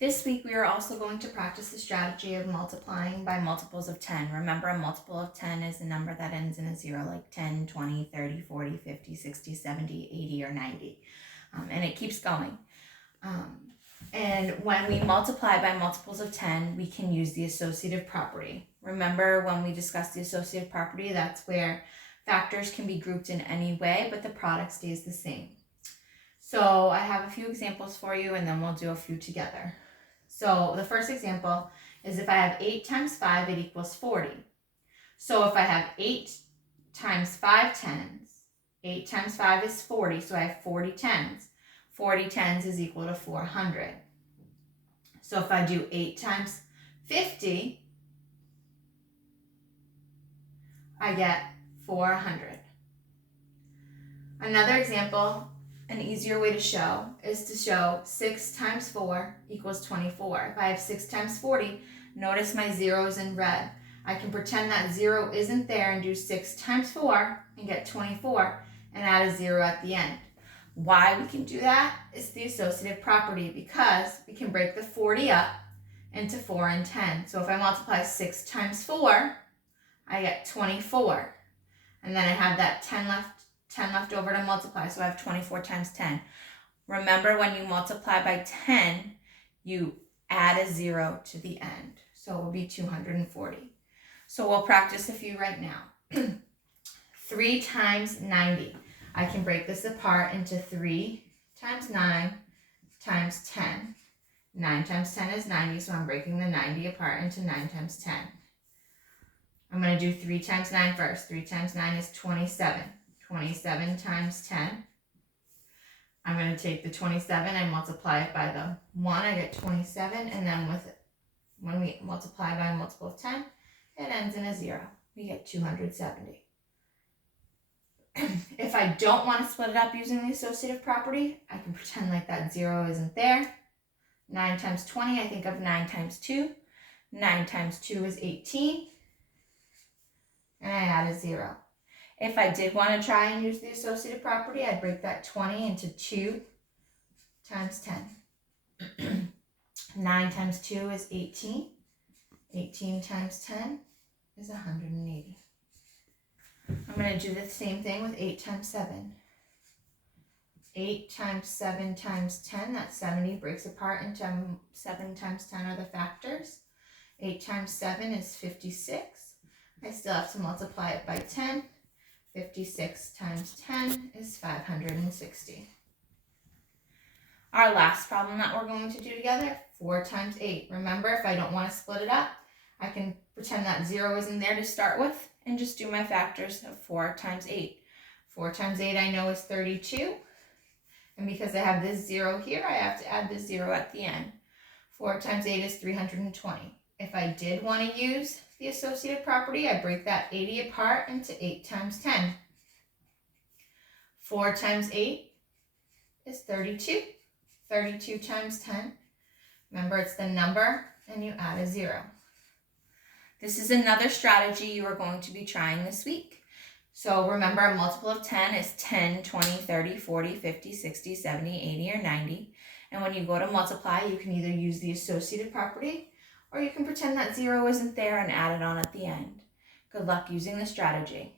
This week we are also going to practice the strategy of multiplying by multiples of 10. Remember, a multiple of 10 is a number that ends in a 0, like 10, 20, 30, 40, 50, 60, 70, 80, or 90. And it keeps going. And when we multiply by multiples of 10, we can use the associative property. Remember when we discussed the associative property, that's where factors can be grouped in any way, but the product stays the same. So I have a few examples for you, and then we'll do a few together. So the first example is if I have 8 times 5, it equals 40. So if I have 8 times 5 tens, 8 times 5 is 40, so I have 40 tens. 40 tens is equal to 400. So if I do 8 times 50, I get 400. Another example, an easier way to show, is to show 6 times 4 equals 24. If I have 6 times 40, notice my 0 is in red. I can pretend that 0 isn't there and do 6 times 4 and get 24 and add a 0 at the end. Why we can do that is the associative property, because we can break the 40 up into 4 and 10. So if I multiply 6 times 4, I get 24. And then I have that 10 left over to multiply, so I have 24 times 10. Remember, when you multiply by 10, you add a 0 to the end. So it will be 240. So we'll practice a few right now. 3 times 90. I can break this apart into 3 times 9 times 10. 9 times 10 is 90, so I'm breaking the 90 apart into 9 times 10. I'm going to do 3 times 9 first. 3 times 9 is 27. 27 times 10. I'm going to take the 27 and multiply it by the 1. I get 27, and then when we multiply by a multiple of 10, it ends in a 0. We get 270. If I don't want to split it up using the associative property, I can pretend like that 0 isn't there. 9 times 20, I think of 9 times 2. 9 times 2 is 18. And I add a 0. If I did want to try and use the associative property, I'd break that 20 into 2 times 10. 9 times 2 is 18. 18 times 10 is 180. I'm going to do the same thing with 8 times 7. 8 times 7 times 10, that's 70, breaks apart into 7 times 10 are the factors. 8 times 7 is 56. I still have to multiply it by 10. 56 times 10 is 560. Our last problem that we're going to do together, 4 times 8. Remember, if I don't want to split it up, I can pretend that 0 isn't there to start with and just do my factors of 4 times 8. 4 times 8 I know is 32. And because I have this 0 here, I have to add this 0 at the end. 4 times 8 is 320. If I did want to use the associative property, I break that 80 apart into 8 times 10. 4 times 8 is 32. 32 times 10. Remember, it's the number, and you add a 0. This is another strategy you are going to be trying this week. So remember, a multiple of 10 is 10, 20, 30, 40, 50, 60, 70, 80, or 90. And when you go to multiply, you can either use the associative property, or you can pretend that 0 isn't there and add it on at the end. Good luck using the strategy.